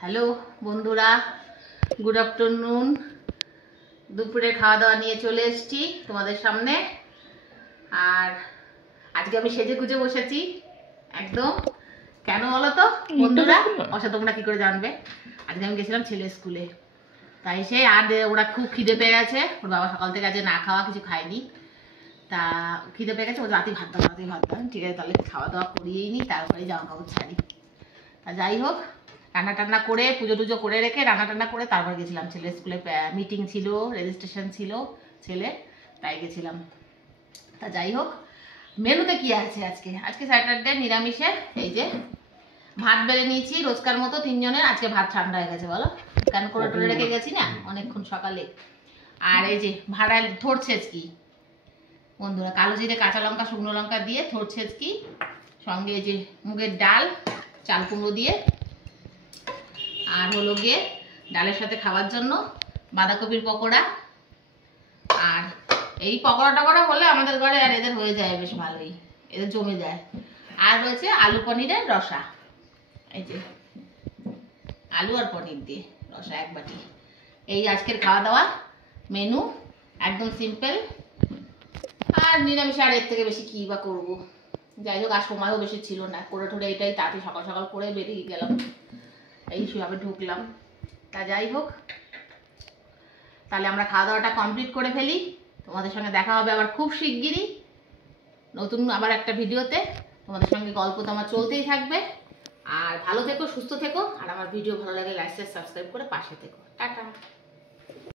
Hello বন্ধুরা, good afternoon. দুপুরে খাওয়া দাওয়া নিয়ে চলে এসেছি তোমাদের সামনে। আর আজকে আমি সেজে গুজে বসেছি একদম। কেন বলো তো বন্ধুরা, অবশ্য তোমরা কি করে জানবে। আজকে আমি গেছিলাম ছেলের স্কুলে, তাই সে আর ওরা খুব খিদে পেয়ে গেছে। ওর বাবা সকাল থেকে আজকে না খাওয়া কিছু খায়নি, তা খিদে পেয়ে গেছে। ও রাতে ভাত দাও ঠিক আছে, তাহলে খাওয়া দাওয়া করিয়েই নি, তারপরে জামা কাপড় ছাড়ি। তা যাই হোক, রান্না টান্না করে পুজো টুজো করে রেখে রান্না টান্না করে তারপর গেছিলাম ছেলের স্কুলে। মিটিং ছিল, রেজিস্ট্রেশন ছিল ছেলে, তাই গেছিলাম। তা যাই হোক, মেনুতে কি আছে আজকে? আজকে স্যাটারডে, নিরামিষে এই যে ভাত বেড়ে নিয়েছি রোজকার মতো তিনজনের। আজকে ভাত ঠান্ডা হয়ে গেছে বলো, কেন করে টোলে রেখে গেছি না অনেকক্ষণ সকালে। আর এই যে ভাড়ায় থোর ছেচকি বন্ধুরা, কালো জিরে কাঁচা লঙ্কা শুকনো লঙ্কা দিয়ে থোর ছেচকি, সঙ্গে এই যে মুগের ডাল চাল কুমড়ো দিয়ে, আর হলো গিয়ে ডালের সাথে খাওয়ার জন্য বাঁধাকপির পকোড়া। আর এই পকোড়া টকোড়া হলে আমাদের ঘরে আর এদের হয়ে যায় বেশ ভালোই, এদের জমে যায়। আর রয়েছে আলু পনিরের রসা, এই যে আলু আর পনির দিয়ে রসা এক বাটি। এই আজকের খাওয়া দাওয়া মেনু, একদম সিম্পল। আর নিরামিষ আর এর থেকে বেশি কী বা করবো। যাই হোক, আর সময়ও বেশি ছিল না, করে ঠোরে এটাই তাড়াতাড়ি সকাল সকাল করে বেরিয়ে গেলাম, এই সেভাবে ঢুকলাম। তা যাই হোক, তাহলে আমরা খাওয়া দাওয়াটা কমপ্লিট করে ফেলি। তোমাদের সঙ্গে দেখা হবে আবার খুব শিগগিরই নতুন আবার একটা ভিডিওতে। তোমাদের সঙ্গে গল্প তো আমার চলতেই থাকবে। আর ভালো থেকো, সুস্থ থেকো। আর আমার ভিডিও ভালো লাগে লাইক শেয়ার সাবস্ক্রাইব করে পাশে থেকো। টাটা।